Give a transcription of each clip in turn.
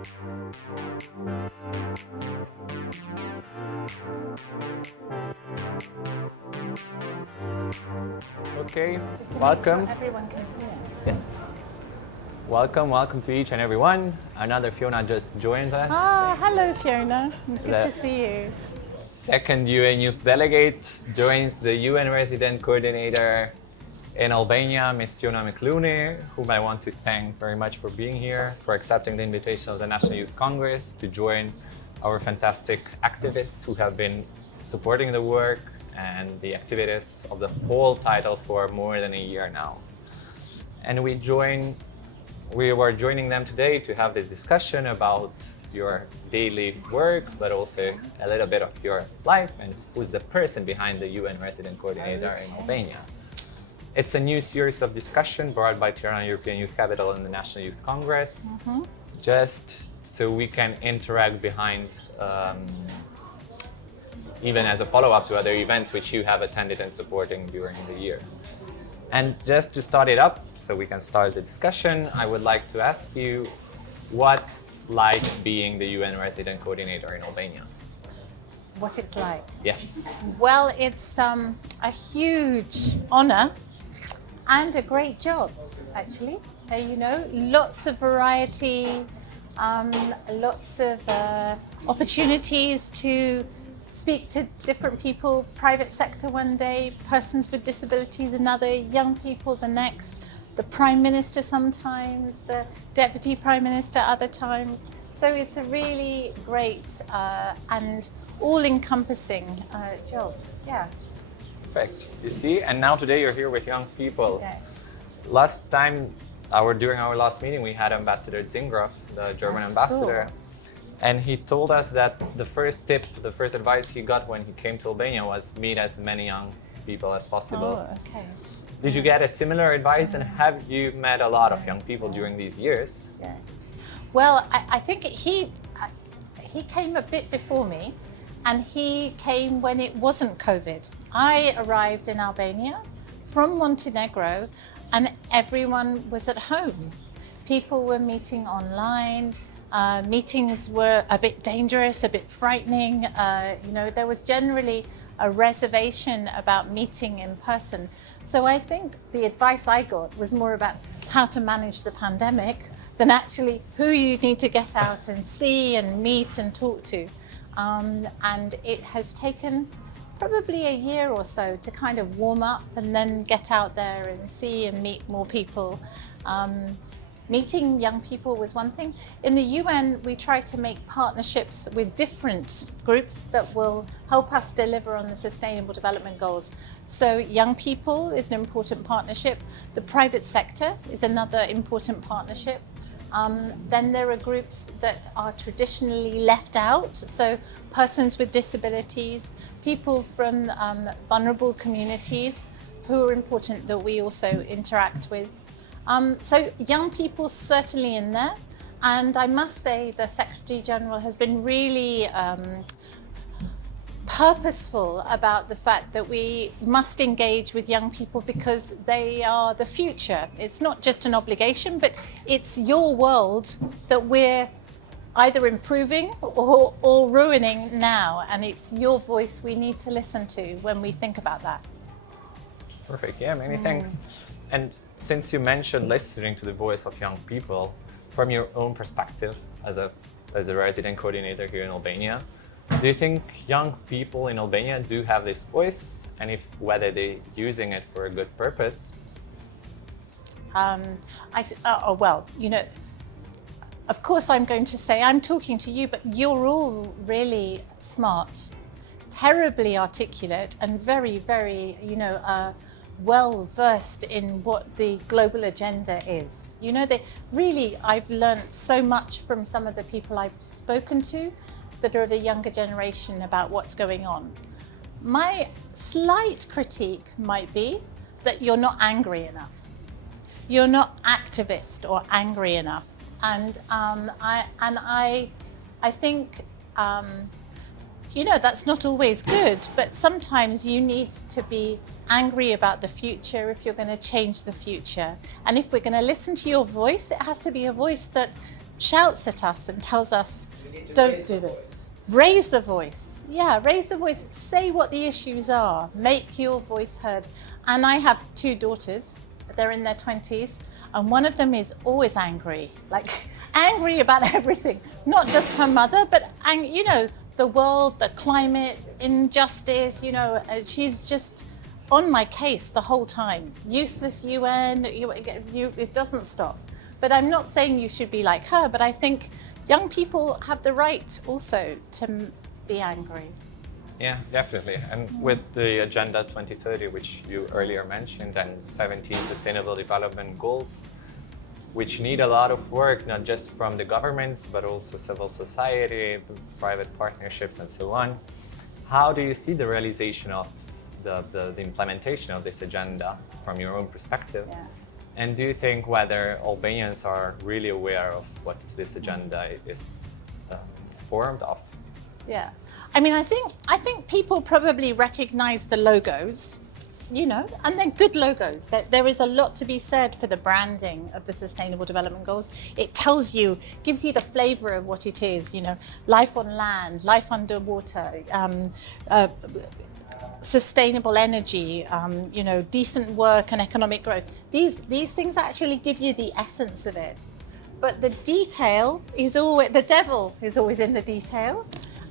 Okay, welcome. Everyone can hear. Yes. Welcome to each and everyone. Another Fiona just joined us. Oh, hello Fiona. Good to see you. Second UN Youth Delegate joins the UN Resident Coordinator in Albania, Ms. Fiona McLooney, whom I want to thank very much for being here, for accepting the invitation of the National Youth Congress to join our fantastic activists who have been supporting the work and the activities of the whole title for more than a year now. And we were joining them today to have this discussion about your daily work, but also a little bit of your life and who's the person behind the UN Resident Coordinator in Albania. It's a new series of discussion brought by Tirana European Youth Capital and the National Youth Congress, just so we can interact behind, even as a follow-up to other events which you have attended and supporting during the year. And just to start it up, so we can start the discussion, I would like to ask you, what's like being the UN Resident Coordinator in Albania? What it's like? Yes. Well, it's a huge honor and a great job, actually. You know, lots of variety, lots of opportunities to speak to different people, private sector one day, persons with disabilities another, young people the next, the Prime Minister sometimes, the Deputy Prime Minister other times. So it's a really great and all-encompassing job, yeah. Perfect. You see, and now today you're here with young people. Yes. Last time, during our last meeting, we had Ambassador Zingroff, the German ambassador. And he told us that the first tip, the first advice he got when he came to Albania was meet as many young people as possible. Oh, okay. Did you get a similar advice, and have you met a lot of young people during these years? Yes. Well, I think he came a bit before me, and he came when it wasn't COVID. I arrived in Albania from Montenegro, and everyone was at home. People were meeting online. Meetings were a bit dangerous, a bit frightening. You know, there was generally a reservation about meeting in person. So I think the advice I got was more about how to manage the pandemic than actually who you need to get out and see and meet and talk to. And it has taken probably a year or so to kind of warm up and then get out there and see and meet more people. Meeting young people was one thing. In the UN, we try to make partnerships with different groups that will help us deliver on the Sustainable Development Goals. So young people is an important partnership. The private sector is another important partnership. Then there are groups that are traditionally left out. So persons with disabilities, people from vulnerable communities who are important that we also interact with. So young people certainly in there, and I must say the Secretary General has been really purposeful about the fact that we must engage with young people because they are the future. It's not just an obligation, but it's your world that we're either improving or ruining now, and it's your voice we need to listen to when we think about that. Perfect, yeah, many thanks. And since you mentioned listening to the voice of young people, from your own perspective as a resident coordinator here in Albania, do you think young people in Albania do have this voice, and if whether they're using it for a good purpose? Well, you know, of course I'm going to say I'm talking to you, but you're all really smart, terribly articulate, and very, very, you know, well versed in what the global agenda is. You know, I've learned so much from some of the people I've spoken to that are of a younger generation about what's going on. My slight critique might be that you're not angry enough. You're not activist or angry enough. And I think, you know, that's not always good, but sometimes you need to be angry about the future if you're going to change the future. And if we're going to listen to your voice, it has to be a voice that shouts at us and tells us, don't do that. Raise the voice. Yeah, raise the voice. Say what the issues are. Make your voice heard. And I have 2 daughters. They're in their 20s. And one of them is always angry, like angry about everything. Not just her mother, but, you know, the world, the climate, injustice, you know, she's just on my case the whole time. Useless UN, it doesn't stop. But I'm not saying you should be like her, but I think young people have the right also to be angry. Yeah, definitely. And with the Agenda 2030, which you earlier mentioned, and 17 Sustainable Development Goals, which need a lot of work, not just from the governments, but also civil society, private partnerships, and so on. How do you see the realization of the implementation of this agenda from your own perspective? Yeah. And do you think whether Albanians are really aware of what this agenda is formed of? Yeah, I mean, I think people probably recognize the logos, you know, and they're good logos. There is a lot to be said for the branding of the Sustainable Development Goals. It tells you, gives you the flavor of what it is, you know, life on land, life underwater, sustainable energy, you know, decent work and economic growth. These things actually give you the essence of it. But the detail is always, the devil is always in the detail.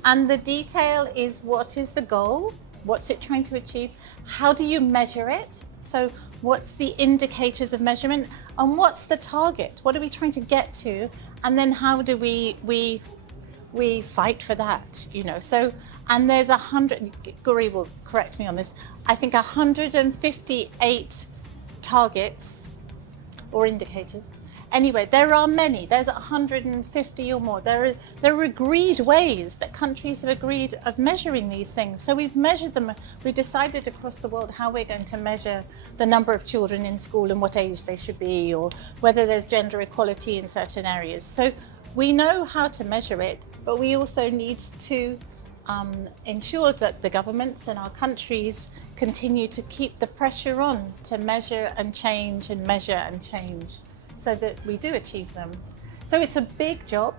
And the detail is, what is the goal? What's it trying to achieve? How do you measure it? So what's the indicators of measurement? And what's the target? What are we trying to get to? And then how do we fight for that, you know? So, and there's 100, Guri will correct me on this, I think 158 targets or indicators. Anyway, there are many, there's 150 or more. There are agreed ways that countries have agreed of measuring these things. So we've measured them, we've decided across the world how we're going to measure the number of children in school and what age they should be, or whether there's gender equality in certain areas. So we know how to measure it, but we also need to ensure that the governments and our countries continue to keep the pressure on to measure and change, so that we do achieve them. So it's a big job,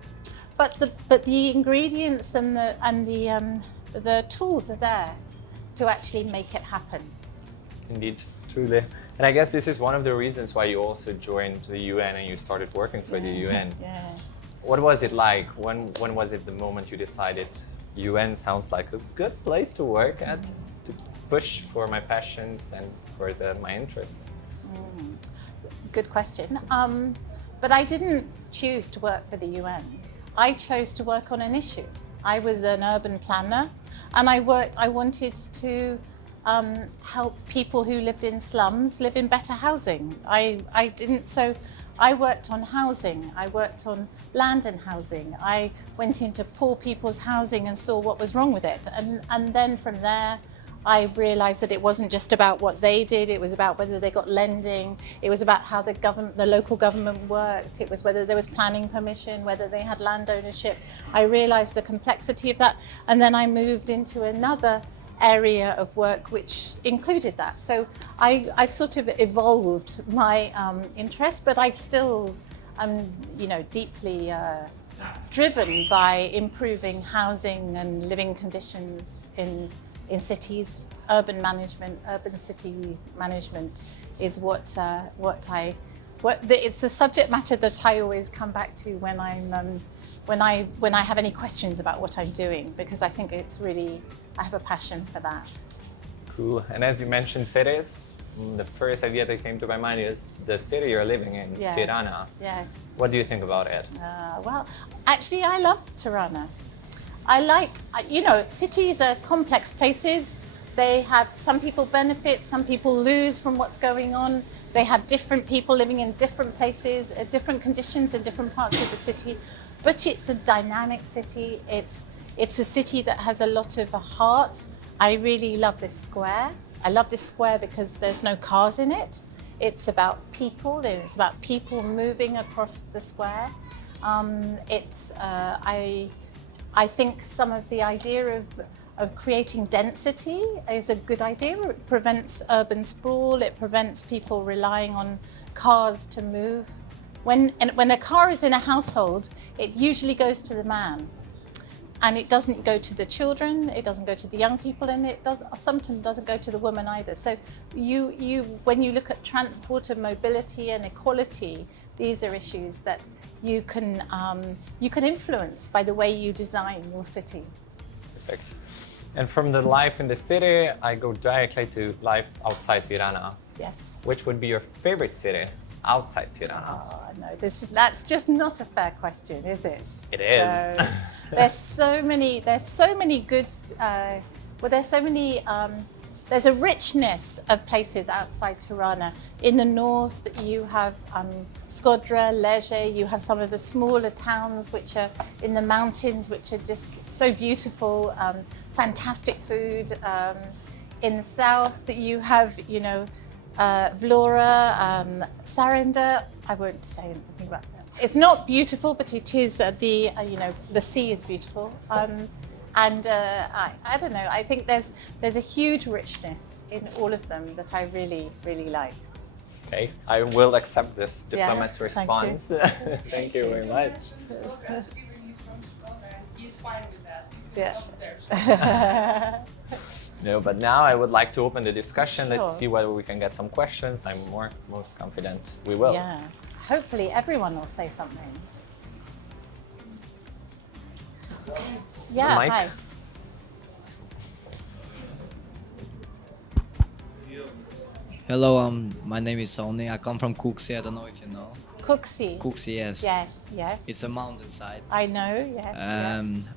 but the ingredients and the tools are there to actually make it happen. Indeed, truly. And I guess this is one of the reasons why you also joined the UN and you started working for the UN. Yeah. What was it like? When was it the moment you decided UN sounds like a good place to work at, to push for my passions and for my interests? Good question. But I didn't choose to work for the UN. I chose to work on an issue. I was an urban planner, and I wanted to help people who lived in slums live in better housing. I worked on housing, I worked on land and housing. I went into poor people's housing and saw what was wrong with it. And then from there, I realized that it wasn't just about what they did, it was about whether they got lending, it was about how the local government worked, it was whether there was planning permission, whether they had land ownership. I realized the complexity of that, and then I moved into another area of work which included that. So I've sort of evolved my interest, but I still am, you know, deeply driven by improving housing and living conditions in cities. Urban management, urban city management is it's the subject matter that I always come back to when I have any questions about what I'm doing, because I think it's really, I have a passion for that. Cool. And as you mentioned cities, the first idea that came to my mind is the city you're living in, Yes. Tirana. Yes. What do you think about it? Well, actually, I love Tirana. I like, you know, cities are complex places. They have, some people benefit, some people lose from what's going on. They have different people living in different places, different conditions in different parts of the city. But it's a dynamic city. It's a city that has a lot of heart. I really love this square. I love this square because there's no cars in it. It's about people, and it's about people moving across the square. I think some of the idea of creating density is a good idea. It prevents urban sprawl. It prevents people relying on cars to move when a car is in a household, it usually goes to the man. And it doesn't go to the children, it doesn't go to the young people, and sometimes doesn't go to the woman either. So when you look at transport and mobility and equality, these are issues that you can influence by the way you design your city. Perfect. And from the life in the city, I go directly to life outside Tirana. Yes. Which would be your favorite city outside Tirana? Oh, no, that's just not a fair question, is it? It is. There's so many good, there's a richness of places outside Tirana. In the north, you have Skodra, Leje, you have some of the smaller towns which are in the mountains, which are just so beautiful, fantastic food. In the south, you have, Vlora, Saranda. I won't say anything about that. It's not beautiful, but it is, the sea is beautiful. I don't know, I think there's a huge richness in all of them that I really, really like. Okay, I will accept this diplomat's response. Thank you. Thank you very much. He's fine with that. Yeah. No, but now I would like to open the discussion. Sure. Let's see whether we can get some questions. I'm most confident we will. Yeah. Hopefully everyone will say something. Yeah, Mike? hi. Hello, my name is Sony. I come from Kuksi. I don't know if you know. Kuksi. Kuksi, yes. Yes. It's a mountainside. I know, yes.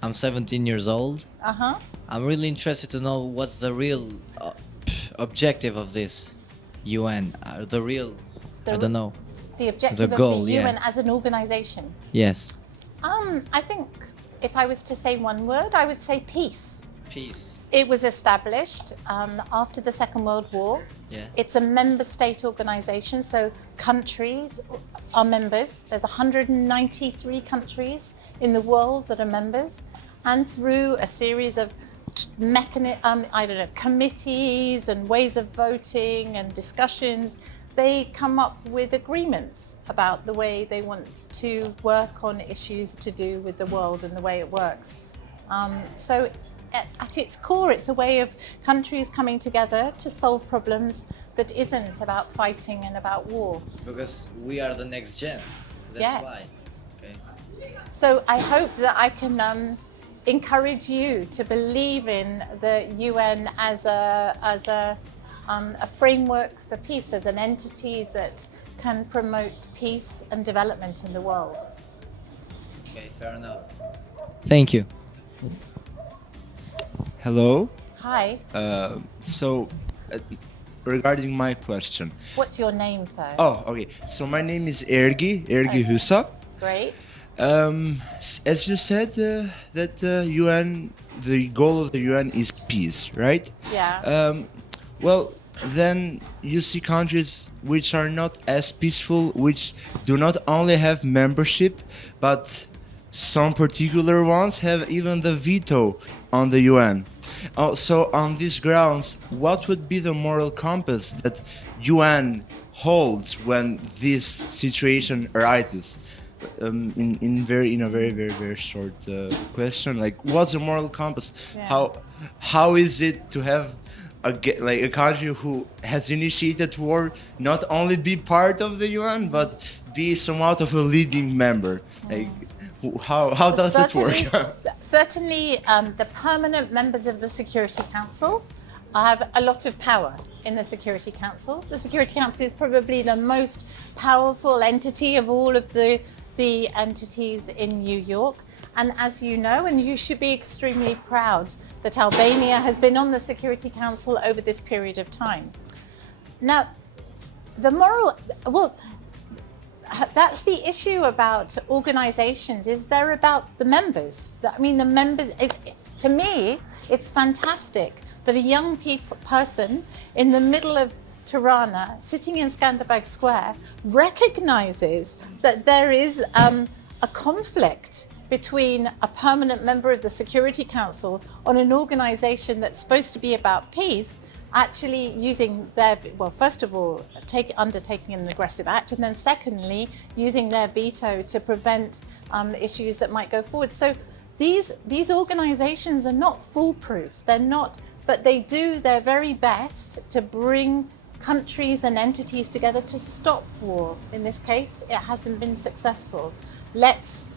I'm 17 years old. Uh-huh. I'm really interested to know what's the real objective of this UN. I don't know. The objective The goal, of the yeah. UN as an organization. Yes. I think if I was to say one word, I would say peace. Peace. It was established after the Second World War. Yeah. It's a member state organization, so countries are members. There's 193 countries in the world that are members, and through a series of committees and ways of voting and discussions, they come up with agreements about the way they want to work on issues to do with the world and the way it works. So at its core, it's a way of countries coming together to solve problems that isn't about fighting and about war. Because we are the next gen. That's Yes. why. Okay. So I hope that I can encourage you to believe in the UN as a framework for peace, as an entity that can promote peace and development in the world. Okay, fair enough. Thank you. Hello. Hi, Regarding my question. what's your name first? Oh, okay. So my name is Ergi Husa. Great. As you said, that UN, the goal of the UN is peace, right? Yeah. Well, then you see countries which are not as peaceful, which do not only have membership, but some particular ones have even the veto on the UN. So on these grounds, what would be the moral compass that UN holds when this situation arises? In a very short question, like what's the moral compass? Yeah. How is it to have a country who has initiated war not only be part of the UN but be somewhat of a leading member? Like how does it work? Certainly, the permanent members of the Security Council have a lot of power in the Security Council. The Security Council is probably the most powerful entity of all of the entities in New York. And as you know, and you should be extremely proud that Albania has been on the Security Council over this period of time. Now, that's the issue about organizations, is they're about the members. I mean, the members, to me, it's fantastic that a young person in the middle of Tirana, sitting in Skanderbeg Square, recognizes that there is a conflict between a permanent member of the Security Council on an organization that's supposed to be about peace actually using their, well, first of all, undertaking an aggressive act, and then secondly, using their veto to prevent issues that might go forward. So these organizations are not foolproof. They're not, but they do their very best to bring countries and entities together to stop war. In this case, it hasn't been successful. Let's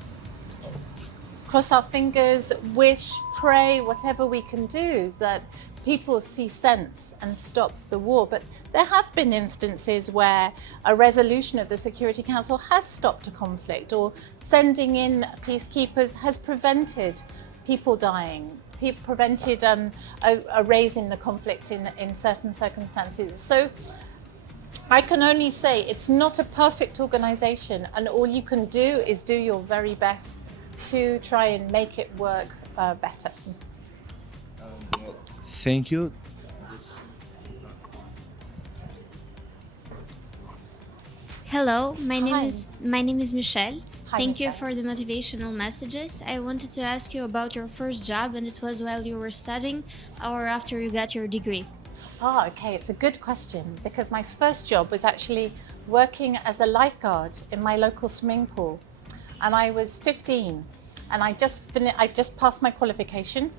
cross our fingers, wish, pray, whatever we can do that people see sense and stop the war. But there have been instances where a resolution of the Security Council has stopped a conflict, or sending in peacekeepers has prevented people dying, prevented a raise in the conflict in certain circumstances. So I can only say it's not a perfect organization, and all you can do is do your very best to try and make it work better. Thank you. Hello, my name Hi. is Michelle. Hi, Thank you Michelle. for the motivational messages. I wanted to ask you about your first job, and it was while you were studying or after you got your degree. Oh, okay, it's a good question, because my first job was actually working as a lifeguard in my local swimming pool, and I was 15, and I just passed my qualification,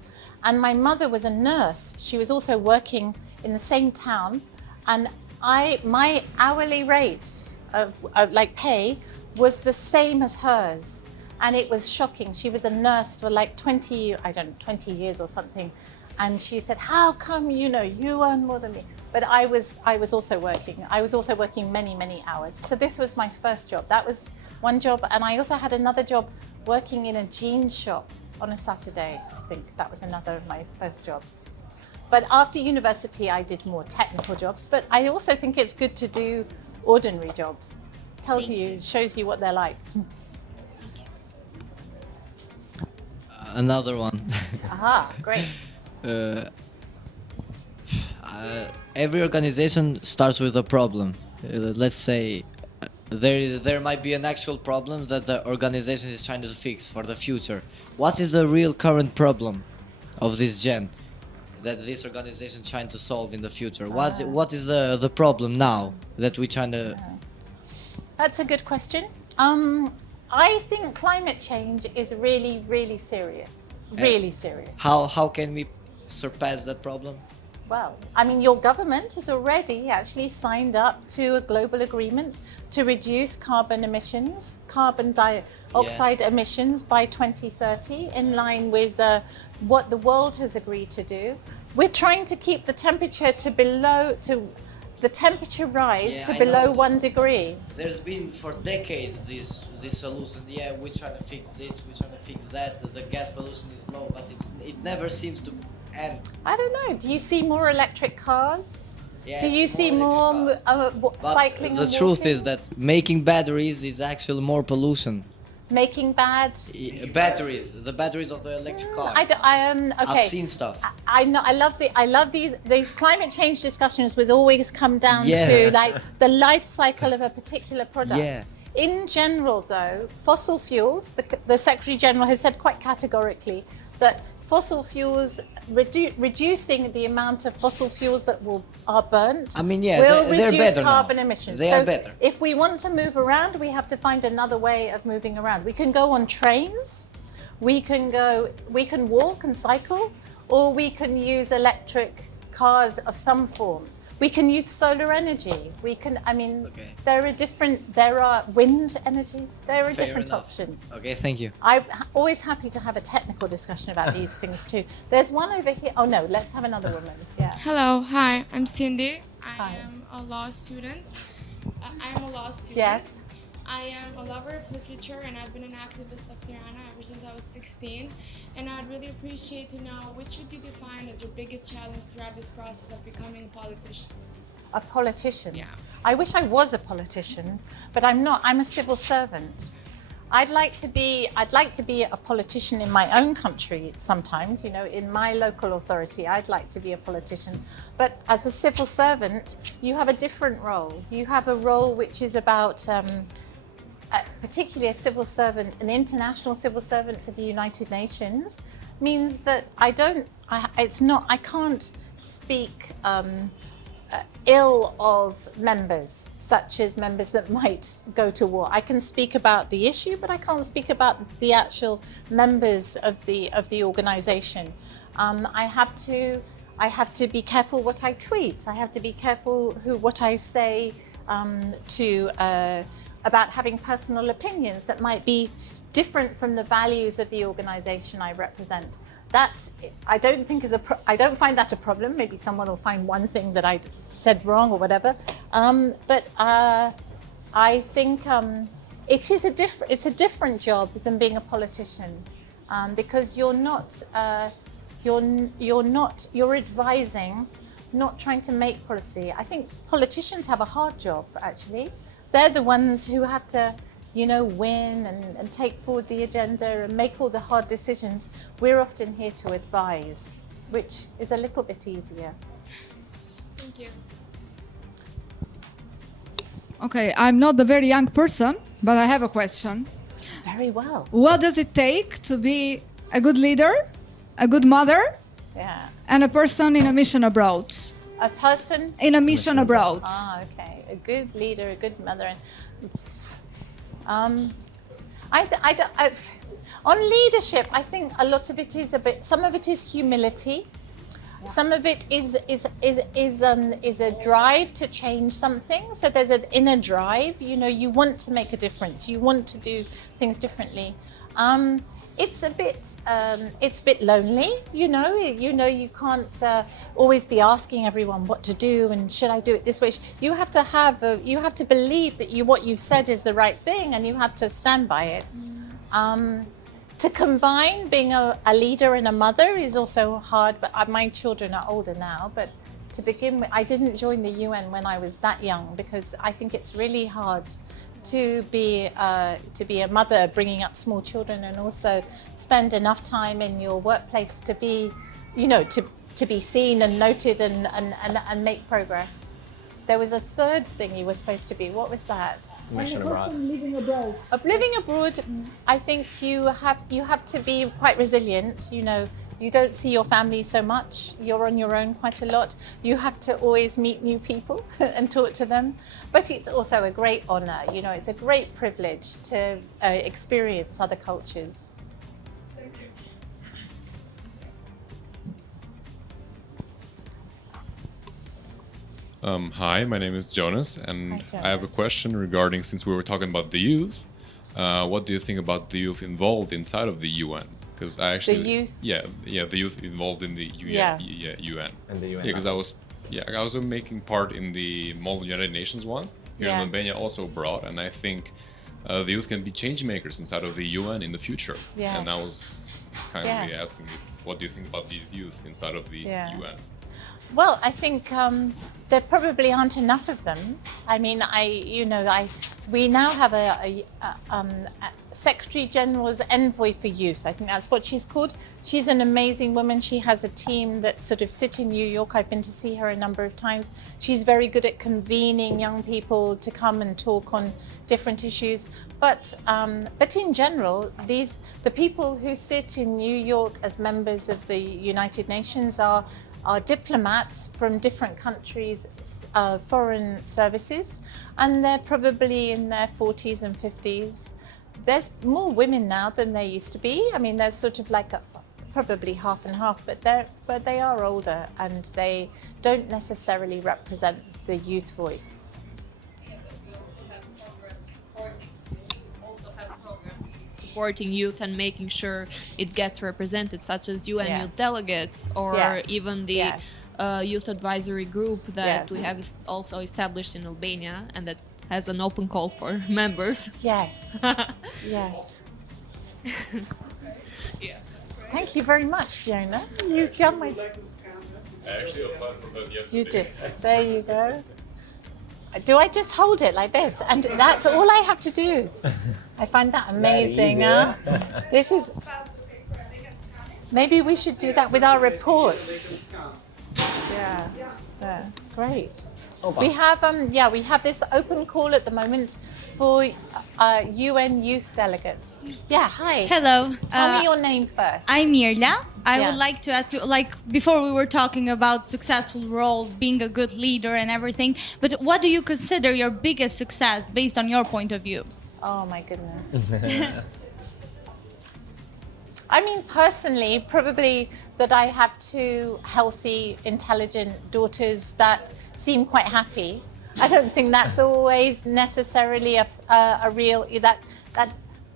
and my mother was a nurse. She was also working in the same town, and my hourly rate of like pay was the same as hers, and it was shocking. She was a nurse for like 20 years or something, and she said, "How come you earn more than me?" But I was also working. I was also working many hours. So this was my first job. That was one job, and I also had another job working in a jeans shop on a Saturday. I think that was another of my first jobs. But after university, I did more technical jobs. But I also think it's good to do ordinary jobs. Shows you what they're like. Another one. Aha, great. Every organization starts with a problem. Let's say there might be an actual problem that the organization is trying to fix for the future. What is the real current problem of this gen that this organization trying to solve in the future? What is the problem now that we're trying to? That's a good question. I think climate change is really serious. Really serious. How can we surpass that problem? Well, I mean, your government has already actually signed up to a global agreement to reduce carbon emissions, carbon dioxide emissions by 2030, in line with what the world has agreed to do. We're trying to keep the temperature the temperature rise to below 1 degree. There's been for decades this solution. Yeah, we're trying to fix this, we're trying to fix that. The gas pollution is low, but it never seems to end. I don't know. Do you see more electric cars? Yes, Do you see more But cycling? the and truth walking? is that making batteries is actually more pollution. Making Batteries, the batteries of the electric car. Okay. I've seen stuff. I know. I love these climate change discussions. Would always come down Yeah. to like the life cycle of a particular product. Yeah. In general, though, fossil fuels. The Secretary General has said quite categorically that fossil fuels reducing the amount of fossil fuels that are burnt. I mean, yeah, will they're reduce better now. carbon emissions. They so are better. if we want to move around, we have to find another way of moving around. We can go on trains, we can walk and cycle, or we can use electric cars of some form. We can use solar energy. Okay. There are wind energy. There are Fair different enough. options. Okay, thank you. I'm always happy to have a technical discussion about these things too. There's one over here. Oh no, let's have another woman. Yeah. Hello, hi, I'm Cindy. Hi. I am a law student. Yes. I am a lover of literature, and I've been an activist of Tirana ever since I was 16. And I'd really appreciate to know, which would you define as your biggest challenge throughout this process of becoming a politician? A politician. Yeah. I wish I was a politician, but I'm not. I'm a civil servant. I'd like to be a politician in my own country sometimes, in my local authority. I'd like to be a politician. But as a civil servant, you have a different role. You have a role which is about particularly a civil servant, an international civil servant for the United Nations, means that I can't speak ill of members, such as members that might go to war. I can speak about the issue, but I can't speak about the actual members of the organisation. I have to be careful what I tweet. I have to be careful what I say about having personal opinions that might be different from the values of the organisation I represent. That I don't think I don't find that a problem. Maybe someone will find one thing that I said wrong or whatever. But I think it's a different job than being a politician, because you're advising, not trying to make policy. I think politicians have a hard job, actually. They're the ones who have to, win and take forward the agenda and make all the hard decisions. We're often here to advise, which is a little bit easier. Thank you. Okay, I'm not a very young person, but I have a question. Very well. What does it take to be a good leader, a good mother, and a person in a mission abroad? A person in a mission abroad. Okay. A good leader, a good mother. On leadership, I think a lot of it is some of it is humility. Some of it is a drive to change something. So there's an inner drive. You want to make a difference. You want to do things differently. It's a bit lonely. You can't always be asking everyone what to do and should I do it this way. You have to believe that what you've said is the right thing, and you have to stand by it. To combine being a leader and a mother is also hard, but my children are older now. But to begin with, I didn't join the UN when I was that young, because I think it's really hard to be a mother bringing up small children, and also spend enough time in your workplace to be, to be seen and noted and make progress. There was a third thing you were supposed to be. What was that? Mission abroad. Living abroad. Living abroad, I think you have to be quite resilient. You don't see your family so much. You're on your own quite a lot. You have to always meet new people and talk to them. But it's also a great honor. It's a great privilege to experience other cultures. Hi, my name is Jonas, and Hi, I have a Jonas. question regarding, since we were talking about the youth, what do you think about the youth involved inside of the UN? Because I actually... The youth? Yeah, the youth involved in the UN. UN. And the UN. Yeah, because I was making part in the Model United Nations one, here in Albania, also abroad, and I think the youth can be change makers inside of the UN in the future. Yes. And I was kindly Yes. asking you, what do you think about the youth inside of the UN? Well, I think there probably aren't enough of them. I mean, we now have a Secretary General's Envoy for Youth. I think that's what she's called. She's an amazing woman. She has a team that sort of sit in New York. I've been to see her a number of times. She's very good at convening young people to come and talk on different issues. But in general, the people who sit in New York as members of the United Nations are diplomats from different countries, foreign services, and they're probably in their 40s and 50s. There's more women now than there used to be. I mean, there's sort of like probably half and half, but they are older, and they don't necessarily represent the youth voice. Supporting youth and making sure it gets represented, such as UN Yes. youth delegates, or Yes. even the Yes. youth advisory group that Yes. we have also established in Albania, and that has an open call for members. Yes. Yes. Thank you very much, Fiona. You got my. I actually applied for that yesterday. You did. There you go. Do I just hold it like this? And that's all I have to do. I find that amazing. Huh? This is. Maybe we should do that with our reports. Yeah. Great. We have this open call at the moment for UN youth delegates. Yeah, hi. Hello. Tell me your name first. I'm Mirla. I would like to ask you, like before we were talking about successful roles, being a good leader and everything, but what do you consider your biggest success based on your point of view? Oh my goodness. I mean, personally, probably that I have two healthy, intelligent daughters that seem quite happy. I don't think that's always necessarily a real,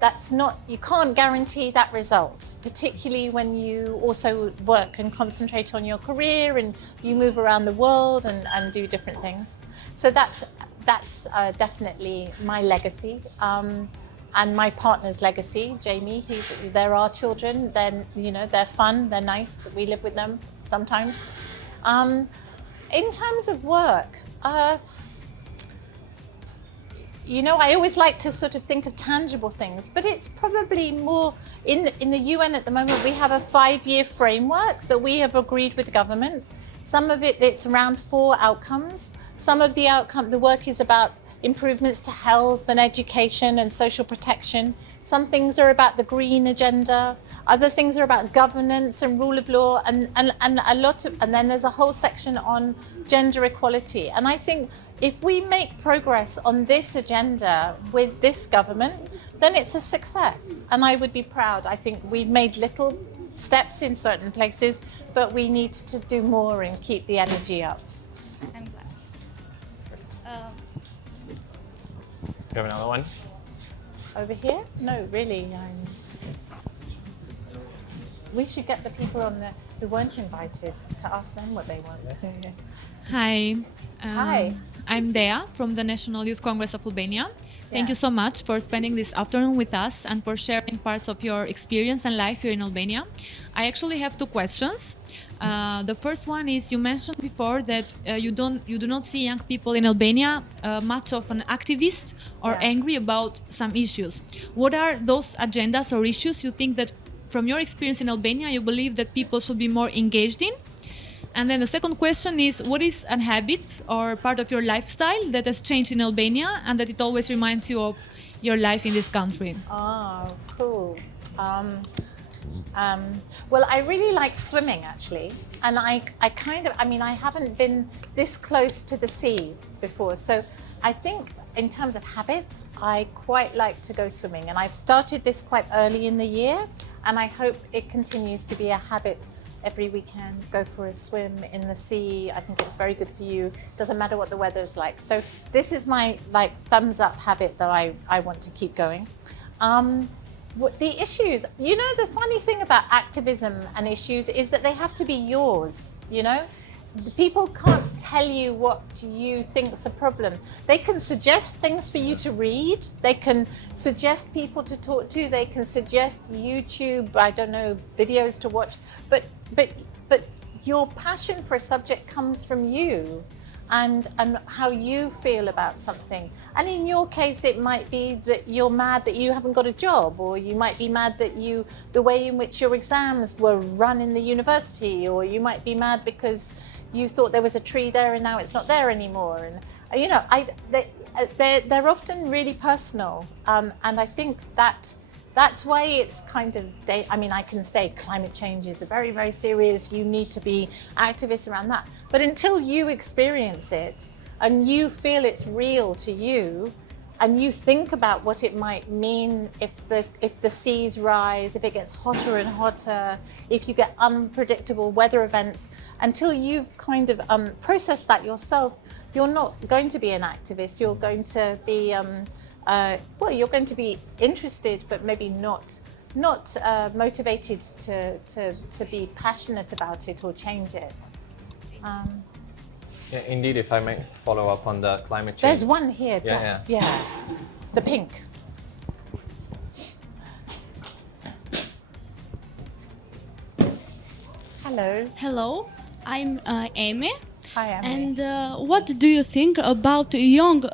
that's not, you can't guarantee that result, particularly when you also work and concentrate on your career and you move around the world and do different things. So that's definitely my legacy. And my partner's legacy, Jamie, they're our children, they're fun, they're nice, we live with them sometimes. In terms of work, I always like to sort of think of tangible things, but it's probably more, in the UN at the moment, we have a 5-year framework that we have agreed with the government. Some of it's around 4 outcomes. Some of the work is about improvements to health and education and social protection. Some things are about the green agenda. Other things are about governance and rule of law, and then there's a whole section on gender equality. And I think if we make progress on this agenda with this government, then it's a success. And I would be proud. I think we've made little steps in certain places, but we need to do more and keep the energy up. I'm glad. You have another one? Over here? No, really. We should get the people who weren't invited to ask them what they want. Hi. Hi. I'm Dea from the National Youth Congress of Albania. Thank you so much for spending this afternoon with us and for sharing parts of your experience and life here in Albania. I actually have 2 questions. The first one is, you mentioned before that you do not see young people in Albania much of an activist or angry about some issues. What are those agendas or issues you think that, from your experience in Albania, you believe that people should be more engaged in? And then the second question is, what is a habit or part of your lifestyle that has changed in Albania and that it always reminds you of your life in this country? Oh, cool. Well, I really like swimming, actually. And I haven't been this close to the sea before. So I think in terms of habits, I quite like to go swimming. And I've started this quite early in the year. And I hope it continues to be a habit every weekend. Go for a swim in the sea. I think it's very good for you. Doesn't matter what the weather is like. So this is my thumbs up habit that I want to keep going. The issues, the funny thing about activism and issues is that they have to be yours, People can't tell you what you think's a problem. They can suggest things for you to read. They can suggest people to talk to. They can suggest YouTube, videos to watch. But your passion for a subject comes from you. And how you feel about something. And in your case, it might be that you're mad that you haven't got a job, or you might be mad that the way in which your exams were run in the university, or you might be mad because you thought there was a tree there and now it's not there anymore. And they're often really personal, and I think that's why it's kind of, I can say climate change is very, very serious. You need to be activists around that. But until you experience it and you feel it's real to you, and you think about what it might mean if the seas rise, if it gets hotter and hotter, if you get unpredictable weather events, until you've kind of processed that yourself, you're not going to be an activist. You're going to be you're going to be interested, but maybe not motivated to be passionate about it or change it. Yeah, indeed, if I may follow up on the climate change. There's one here, the pink. Hello. Hello, I'm Amy. Hi, Amy. And what do you think about young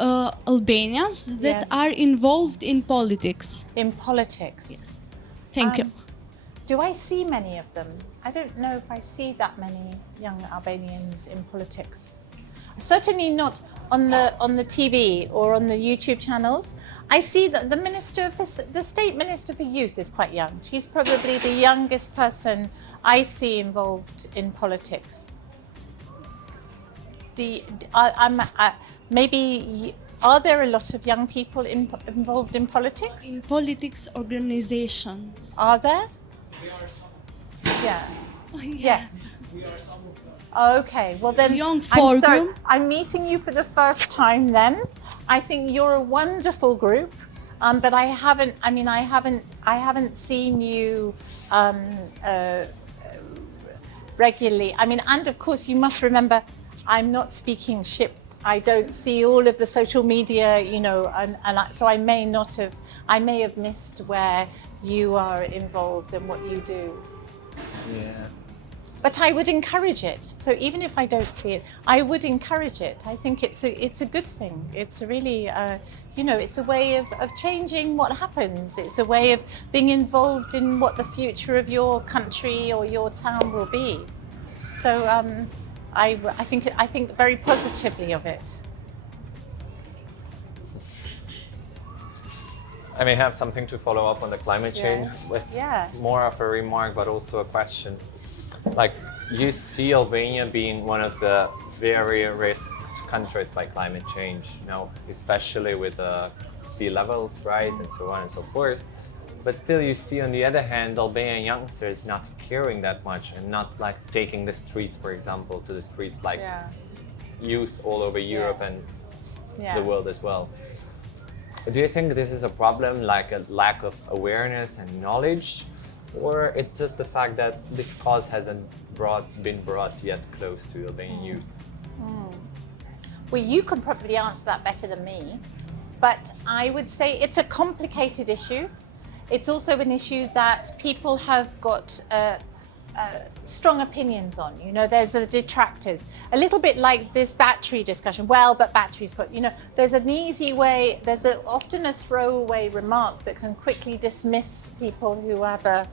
Albanians that are involved in politics? In politics? Yes. Thank you. Do I see many of them? I don't know if I see that many young Albanians in politics. Certainly not on the TV or on the YouTube channels. I see that the State Minister for Youth is quite young. She's probably the youngest person I see involved in politics? Are there a lot of young people involved in politics? In politics organizations. Are there? Yeah. Oh, Yes. We are some of them. Okay, well then, Young I'm sorry, Forum. I'm meeting you for the first time then. I think you're a wonderful group, but I haven't seen you regularly. I mean, and of course you must remember, I'm not speaking Ship. I don't see all of the social media, you know, so I may have missed where you are involved and what you do. Yeah. But I would encourage it. So even if I don't see it, I would encourage it. I think it's a good thing. It's a really, it's a way of changing what happens. It's a way of being involved in what the future of your country or your town will be. So I think very positively of it. I may have something to follow up on the climate change with more of a remark, but also a question. Like, you see Albania being one of the very risked countries by climate change, you know, especially with the sea levels rise and so on and so forth. But still you see on the other hand Albanian youngsters not caring that much and not like taking the streets, for example, to the streets like youth all over Europe and the world as well. Do you think this is a problem, like a lack of awareness and knowledge? Or it's just the fact that this cause hasn't been brought yet close to Albanian youth? Well, you can probably answer that better than me, but I would say it's a complicated issue. It's also an issue that people have got strong opinions on. You know, there's the detractors. A little bit like this battery discussion. Well, but batteries got, you know, there's an easy way, often a throwaway remark that can quickly dismiss people who have a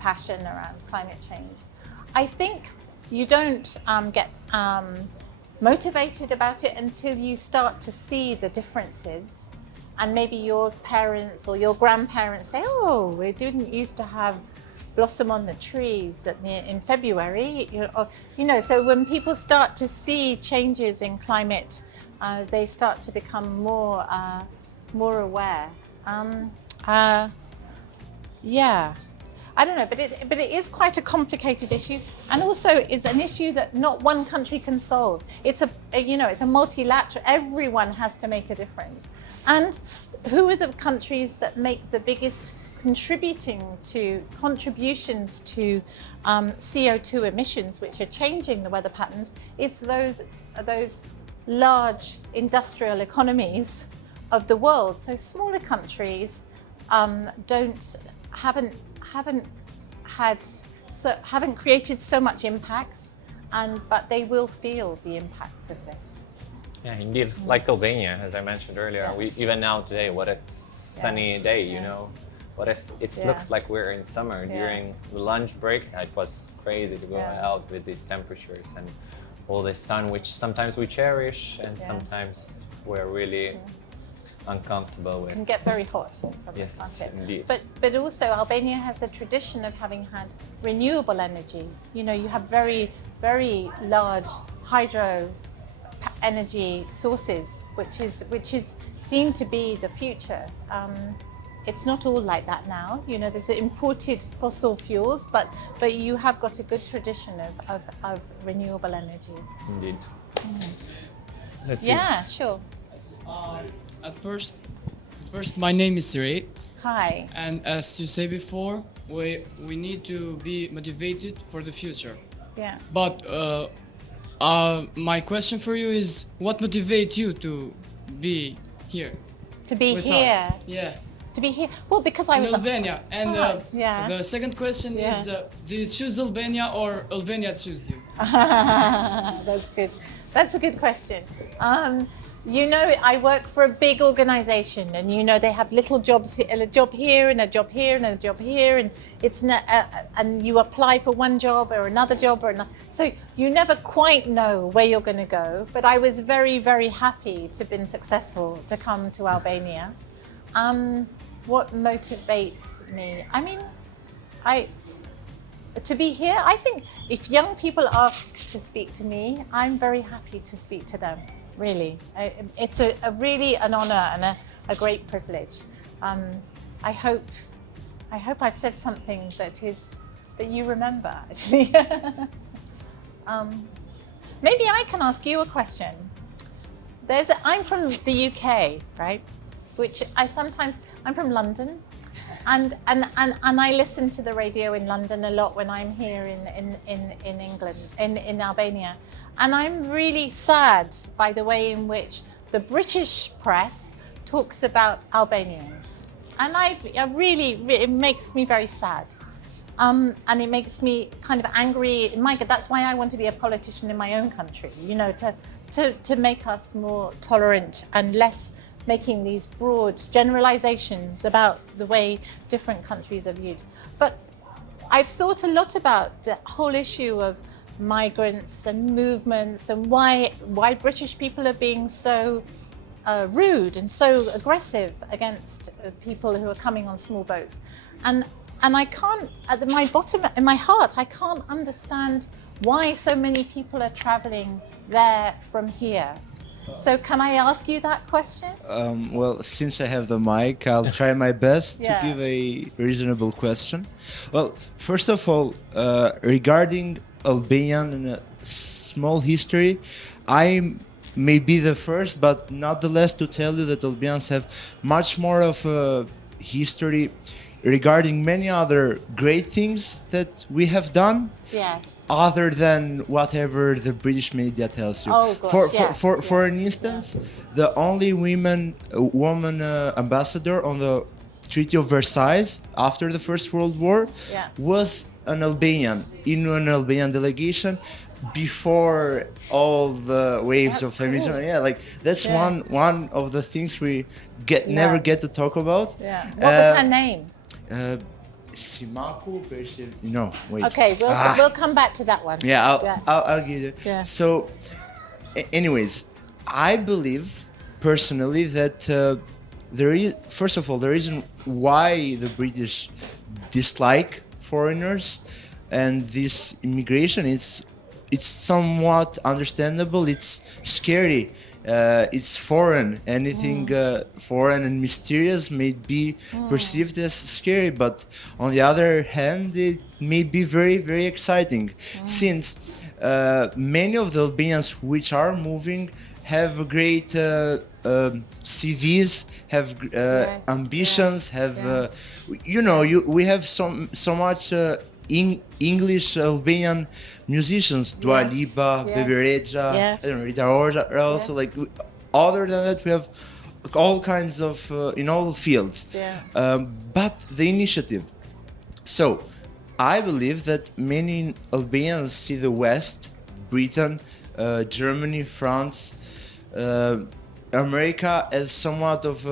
passion around climate change. I think you don't get motivated about it until you start to see the differences. And maybe your parents or your grandparents say, oh, we didn't used to have blossom on the trees in February. So when people start to see changes in climate, they start to become more aware. I don't know, but it is quite a complicated issue, and also is an issue that not one country can solve. It's a multilateral. Everyone has to make a difference. And who are the countries that make the biggest contributions to CO2 emissions, which are changing the weather patterns? It's those large industrial economies of the world. So smaller countries haven't created so much impacts, but they will feel the impacts of this. Yeah, indeed. Like Albania, as I mentioned earlier, we even now today, what a sunny day, you know. It looks like we're in summer. During the lunch break, it was crazy to go out with these temperatures and all this sun, which sometimes we cherish and sometimes we're really uncomfortable with. It can get very hot in summer, yes, can't it? indeed. But also Albania has a tradition of having had renewable energy. You know, you have very, very large hydro energy sources, which is seen to be the future. It's not all like that now. You know, there's imported fossil fuels, but you have got a good tradition of renewable energy. Indeed. Let's see. Yeah, sure. At first, my name is Siri. Hi. And as you say before, we need to be motivated for the future. Yeah. But my question for you is, what motivates you to be here? To be with here? us? Yeah. To be here? Well, because I was... In Albania. And the second question is, do you choose Albania or Albania choose you? That's good. That's a good question. You know, I work for a big organization, and you know they have little jobs, a job here and a job here and a job here, and and you apply for one job or another job or another. So you never quite know where you're going to go. But I was very, very happy to have been successful to come to Albania. What motivates me? I mean, to be here. I think if young people ask to speak to me, I'm very happy to speak to them. Really, it's really an honour and a great privilege. I hope I've said something that you remember. Actually, maybe I can ask you a question. I'm from the UK, right? I'm from London, and I listen to the radio in London a lot when I'm here in England, in Albania, and I'm really sad by the way in which the British press talks about Albanians, and it makes me very sad, and it makes me kind of angry. That's why I want to be a politician in my own country, to make us more tolerant and less making these broad generalizations about the way different countries are viewed. But I've thought a lot about the whole issue of migrants and movements and why British people are being so rude and so aggressive against people who are coming on small boats. And I can't, in my heart, I can't understand why so many people are traveling there from here. So can I ask you that question? Well, since I have the mic, I'll try my best to give a reasonable question. Well, first of all, regarding Albanian and a small history, I may be the first, but not the last, to tell you that Albanians have much more of a history regarding many other great things that we have done. Yes. Other than whatever the British media tells you. Oh, gosh, for an instance, the only woman ambassador on the Treaty of Versailles after the First World War was an Albanian, in an Albanian delegation before all the waves of feminism. Cool. Yeah, like that's one of the things we never get to talk about. Yeah. What was her name? No, wait. Okay, we'll come back to that one. Yeah, I'll give you. Yeah. So, anyways, I believe personally that there is, first of all, the reason why the British dislike foreigners and this immigration, it's somewhat understandable. It's scary. It's foreign. Anything foreign and mysterious may be perceived as scary, but on the other hand, it may be very, very exciting, since many of the Albanians which are moving have great CVs, have ambitions, have we have so much English Albanian musicians, Dua Lipa, Bebe Rexha, Rita Ora, also like. Other than that, we have all kinds of in all fields. But the initiative. So, I believe that many Albanians see the West, Britain, Germany, France, America as somewhat of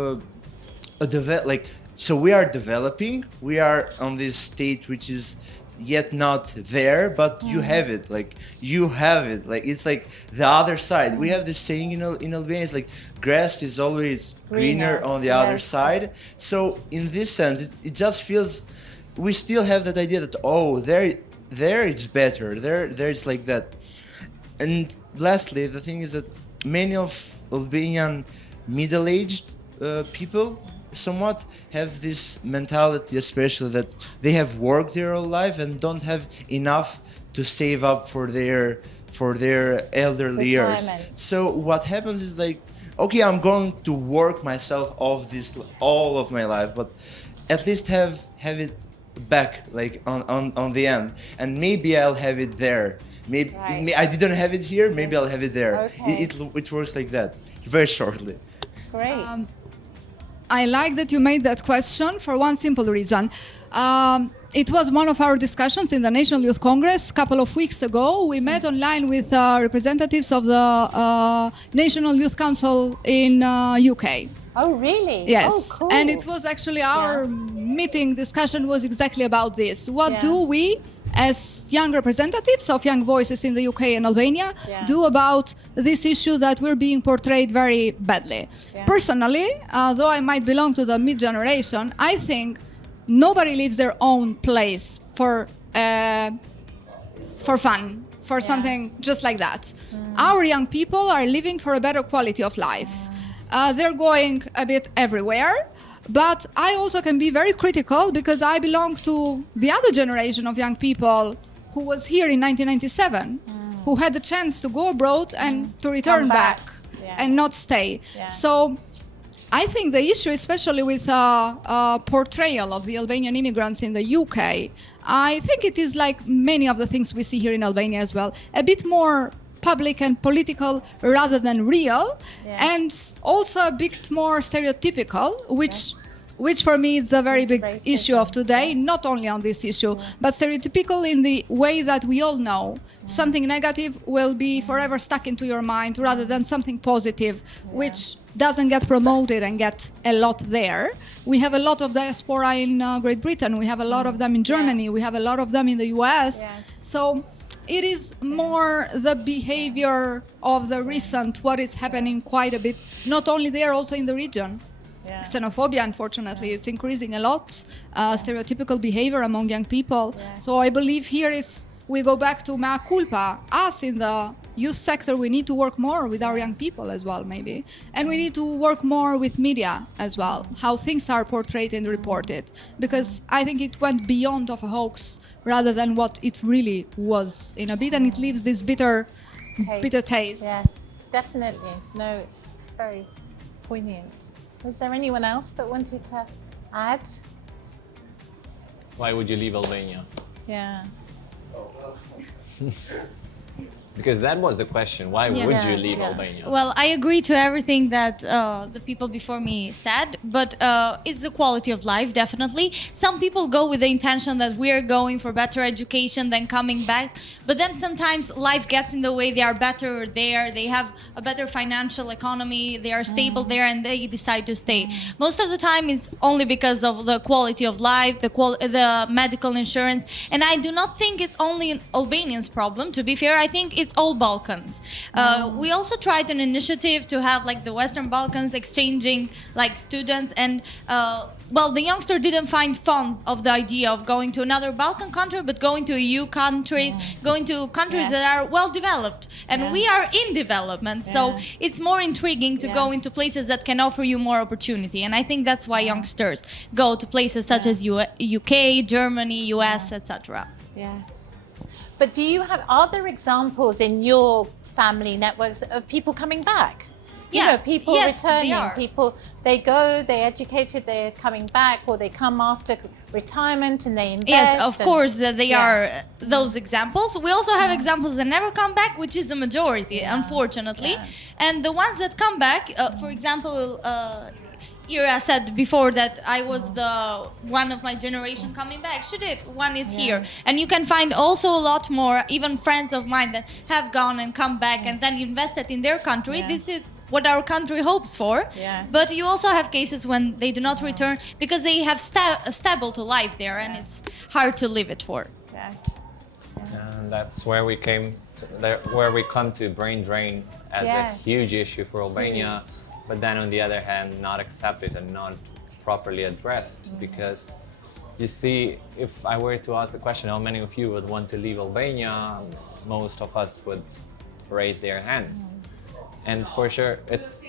so we are developing. We are on this state which is yet not there, but you have it. Like it's like the other side. We have this saying, in Albania, it's like grass is always greener on the other side. So in this sense, it just feels we still have that idea that there it's better. There it's like that. And lastly, the thing is that many of Albanian middle-aged people somewhat have this mentality, especially that they have worked their whole life and don't have enough to save up for their elderly years. So what happens is like, okay, I'm going to work myself off this all of my life, but at least have it back, like on the end, and maybe I'll have it there. Maybe I didn't have it here. Maybe I'll have it there. Okay. It works like that, very shortly. Great. I like that you made that question for one simple reason. It was one of our discussions in the National Youth Congress a couple of weeks ago. We met online with representatives of the National Youth Council in UK. Oh, really? Yes. Oh, cool. And it was actually our meeting discussion was exactly about this. What do we, as young representatives of young voices in the UK and Albania, do about this issue that we're being portrayed very badly? Personally, though I might belong to the mid-generation, I think nobody leaves their own place for for fun, for something just like that. Our young people are living for a better quality of life. They're going a bit everywhere, but I also can be very critical because I belong to the other generation of young people who was here in 1997, who had the chance to go abroad and to return back and not stay. So I think the issue, especially with portrayal of the Albanian immigrants in the UK, I think it is like many of the things we see here in Albania as well, a bit more public and political rather than real, and also a bit more stereotypical, which for me is a very big issue of today, not only on this issue, but stereotypical in the way that we all know something negative will be forever stuck into your mind rather than something positive, which doesn't get promoted and get a lot there. We have a lot of diaspora in Great Britain, we have a lot of them in Germany, we have a lot of them in the US. So it is more the behavior of the recent, what is happening quite a bit, not only there, also in the region. Xenophobia, unfortunately, it's increasing a lot. Stereotypical behavior among young people. So I believe here is, we go back to mea culpa. Us in the youth sector, we need to work more with our young people as well, maybe. And we need to work more with media as well, how things are portrayed and reported. Because I think it went beyond of a hoax rather than what it really was in a bit, and it leaves this bitter taste. Yes, definitely. No, it's very poignant. Was there anyone else that wanted to add? Why would you leave Albania? Yeah. Because that was the question. Why would you leave Albania? Well, I agree to everything that the people before me said, but it's the quality of life, definitely. Some people go with the intention that we're going for better education than coming back, but then sometimes life gets in the way. They are better there, they have a better financial economy, they are stable there, and they decide to stay. Most of the time it's only because of the quality of life, the medical insurance, and I do not think it's only an Albanian's problem, to be fair. I think it's all Balkans. We also tried an initiative to have like the Western Balkans exchanging like students, and well, the youngster didn't find fun of the idea of going to another Balkan country, but going to EU countries, going to countries that are well developed, and we are in development. So it's more intriguing to go into places that can offer you more opportunity, and I think that's why youngsters go to places such as UK, Germany, US, etc. Yes. But do you have other examples in your family networks of people coming back? You know, people returning, people, they go, they're educated, they're coming back, or they come after retirement and they invest. Yes, of course, that they are those examples. We also have examples that never come back, which is the majority, unfortunately. And the ones that come back, for example, Ira said before that I was the one of my generation coming back. One is here, and you can find also a lot more, even friends of mine that have gone and come back and then invested in their country. This is what our country hopes for. But you also have cases when they do not return because they have stable to life there, and it's hard to live it for. And that's where we come to brain drain as a huge issue for Albania. But then on the other hand, not accepted and not properly addressed, because you see, if I were to ask the question, how many of you would want to leave Albania, most of us would raise their hands. And for sure, it's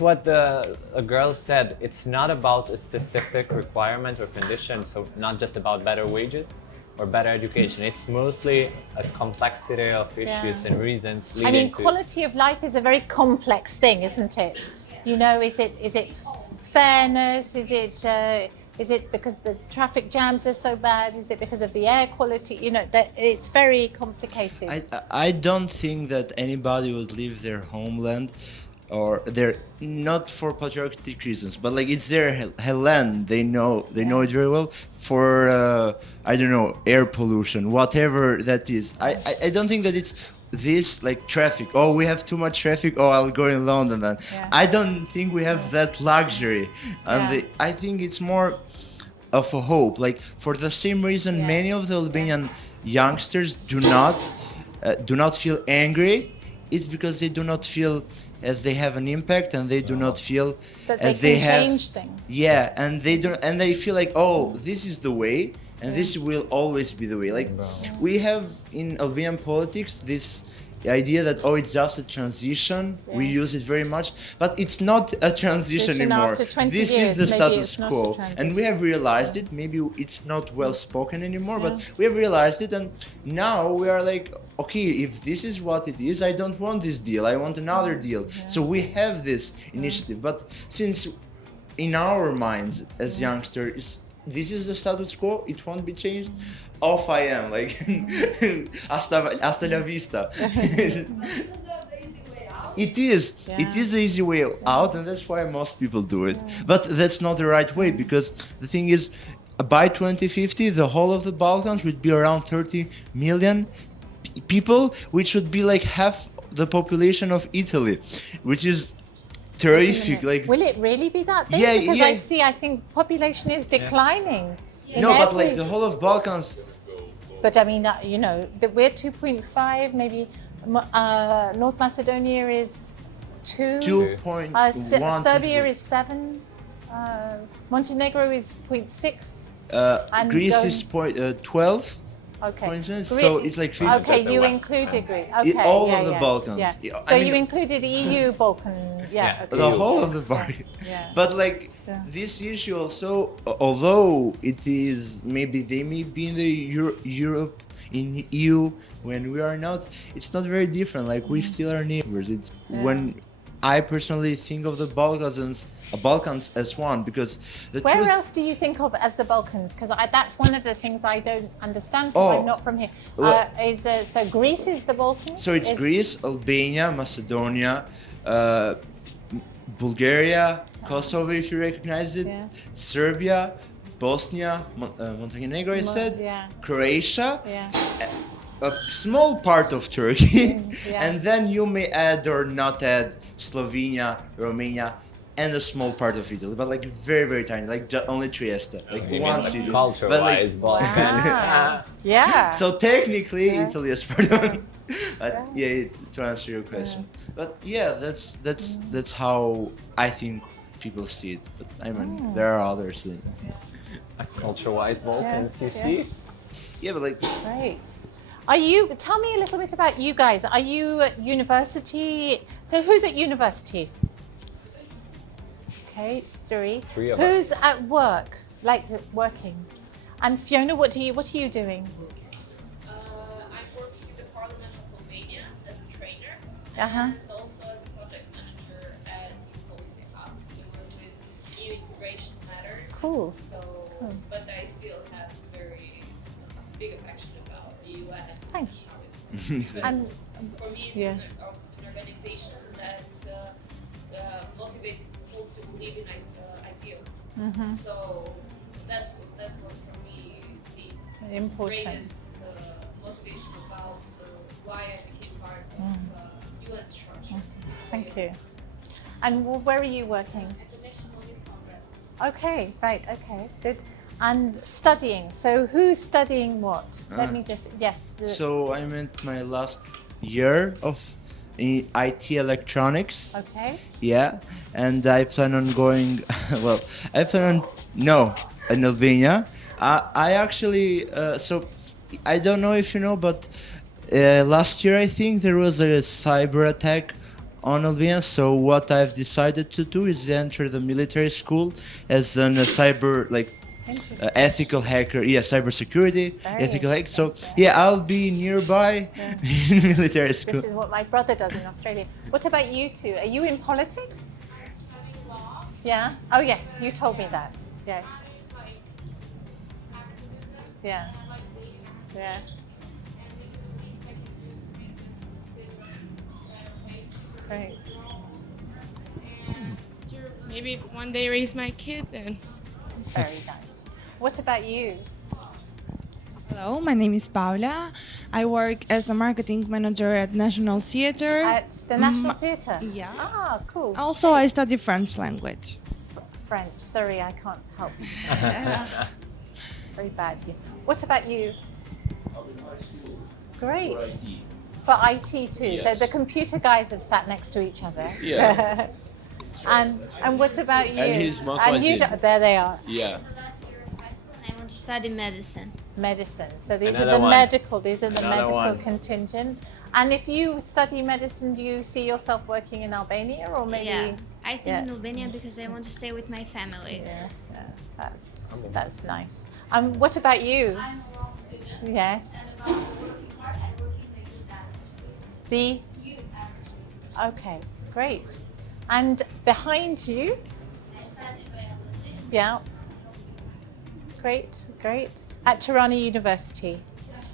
what a girl said. It's not about a specific requirement or condition, so not just about better wages or better education. It's mostly a complexity of issues and reasons leading to... quality of life is a very complex thing, isn't it? You know, is it fairness? Is it because the traffic jams are so bad? Is it because of the air quality? You know, that it's very complicated. I don't think that anybody would leave their homeland, or they're not for patriotic reasons, but like it's their land. They know it very well. For I don't know, air pollution, whatever that is. I don't think that it's this like traffic. Oh, we have too much traffic. Oh, I'll go in London then. I don't think we have that luxury, and I think it's more of a hope. Like for the same reason, many of the Albanian youngsters do not feel angry. It's because they do not feel as they have an impact, and they do not feel that as they can have change things. and they don't, and they feel like, oh, this is the way, and this will always be the way. Like we have in Albanian politics this idea that it's just a transition. We use it very much, but it's not a transition anymore. After 20 This years, is the maybe status it's not a quo, transition. and we have realized it. Maybe it's not well spoken anymore, but we have realized it, and now we are like, okay, if this is what it is, I don't want this deal. I want another deal. So we have this initiative, but since in our minds as youngsters, this is the status quo, it won't be changed. Off I am, like hasta la vista. It is the easy way out, and that's why most people do it. But that's not the right way, because the thing is, by 2050, the whole of the Balkans would be around 30 million people, which would be like half the population of Italy, which is terrific. Like, will it really be that big? Yeah, because yeah. I think population is declining. in no, but every- like the whole of Balkans. But I mean, we're 2.5, maybe North Macedonia is 2. 2.1. Serbia is 7. Montenegro is 0.6. and Greece going- is 12. Okay. For instance, so it's like 50. Okay, you included Greece. Okay, all yeah, of the yeah, Balkans. Yeah. Yeah, So I mean- you included EU, Balkan, yeah. Okay. The whole of the Balkans. Yeah. But like this issue also, although it is maybe they may be in the Europe, in EU when we are not, it's not very different. Like we still are neighbors. It's when I personally think of the Balkans as one, because the Where truth. else do you think of as the Balkans? Because that's one of the things I don't understand because I'm not from here. Well- So Greece is the Balkans? So it's Greece, Albania, Macedonia, Bulgaria, Kosovo, if you recognize it, Serbia, Bosnia, Montenegro, I said, Croatia, a small part of Turkey, and then you may add or not add Slovenia, Romania, and a small part of Italy, but like very, very tiny, like only Trieste, like one city. Culture-wise, Balkan. Yeah. So technically, Italy is part of it. But to answer your question, but that's how I think people see it. But I mean, there are others. Culture-wise, Balkans, you see? Yeah, but like. Great. Tell me a little bit about you guys. Are you at university? So who's at university? Okay, it's 3. 3 of Who's us. at work, like working? And Fiona, what are you doing? I'm working in the Parliament of Albania as a trainer, Uh-huh. and also as a project manager at Policy Hub. We work with EU integration matters. Cool. So, but I still have very big affection about the UN. Thank you. But And for me, it's an organization that motivates people to believe in ideals. Mhm. So that was for me the Important. greatest motivation about why I became part of UN structures. Thank you. And where are you working? At the National Youth Congress. Okay, right, okay, good. And studying. So who's studying what? Let me just, yes. So I'm in my last year of IT electronics. Okay. Yeah, and I plan on going. Well, I plan on in Albania. I actually so I don't know if you know, but last year I think there was a cyber attack on Albania. So what I've decided to do is enter the military school as a cyber ethical hacker. Yeah, cybersecurity, ethical hacker. So I'll be nearby in military school. This is what my brother does in Australia. What about you two? Are you in politics? I'm studying law. Yeah? Oh yes, you told me that. Yes. Like activism. Yeah. And I like reading. Yeah. And we can the least I can do to make this city a better place for Great. kids to grow. And to maybe one day raise my kids and. Very nice. What about you? Hello, my name is Paula. I work as a marketing manager at National Theatre. At the National Theatre? Yeah. Ah, cool. Also, I study French language. French. Sorry, I can't help. Very bad. What about you? Great. For IT too. So Yes. the computer guys have sat next to each other. Yeah. and what about you? And he's my And you cousin. there they are. Yeah. Last year of high school, and I want to study medicine. Medicine. So these Another are the one. medical. These are the Another medical one. contingent. And if you study medicine, do you see yourself working in Albania or maybe? Yeah, I think Yeah. in Albania because I want to stay with my family. Yeah, that's nice. What about you? I'm a law student. Yes. And about working hard and working the youth atmosphere. The. Youth atmosphere. Okay, great. And behind you? I study biology. Yeah. Great, great. At Tirana University.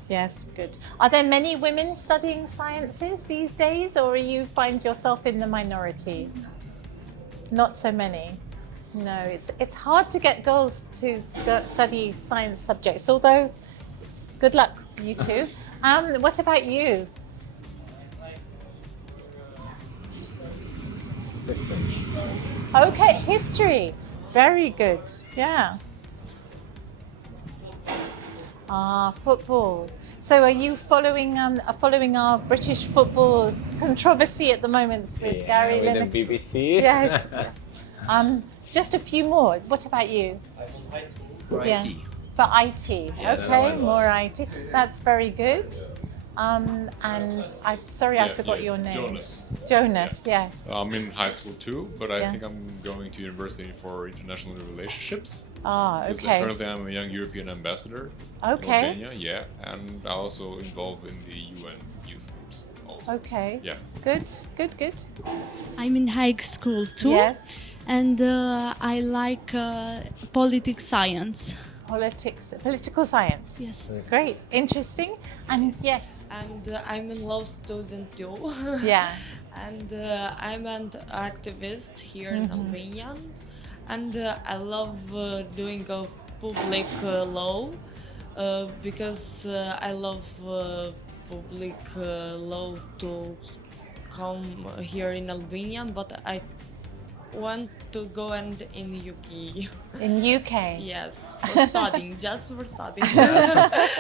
Yes, good. Are there many women studying sciences these days, or you find yourself in the minority? Not so many. No, it's hard to get girls to study science subjects, although good luck, you two. What about you? Okay, history. Very good, yeah. Football. So are you following our British football controversy at the moment with Gary with Lineker? the BBC. Yes. Just a few more. What about you? I'm in high school for Yeah. IT. For IT. Yeah, Okay, that's more IT. That's very good. And I forgot your name. Jonas. Jonas, yes. I'm in high school too, but I Yeah. think I'm going to university for international relationships. Okay. Currently, I'm a young European ambassador Okay. in Albania, yeah, and I also involved in the UN youth groups also. Okay. Yeah. Good. I'm in high school too. Yes. And I like politics science. Political science. Yes. Great, interesting. And yes. And I'm a law student too. Yeah. And I'm an activist here in Albania. And I love doing a public law because I love public law to come here in Albania, but I want to go and in UK. In UK? Yes, for studying, just for studying.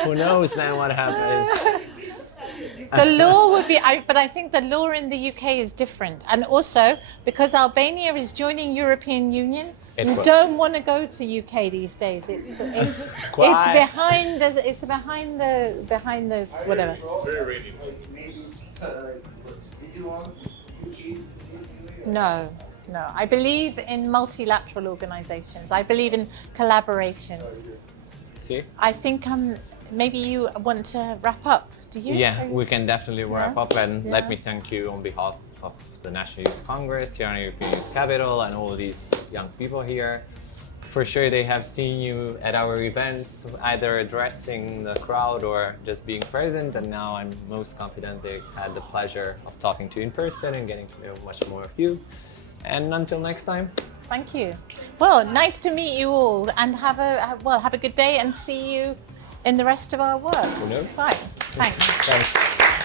Who knows then what happens? The law would be, but I think the law in the UK is different. And also, because Albania is joining European Union, you don't want to go to UK these days. It's behind the whatever. Very rainy. No. I believe in multilateral organizations. I believe in collaboration. See? I think maybe you want to wrap up. Do you? Yeah, we can definitely wrap up, and let me thank you on behalf of the National Youth Congress, Tirana European Youth Capital, and all these young people here. For sure they have seen you at our events, either addressing the crowd or just being present, and now I'm most confident they had the pleasure of talking to you in person and getting to know much more of you. And until next time. Thank you. Well, nice to meet you all, and have a good day, and see you in the rest of our work. Who knows? Fine. Thanks. Thanks.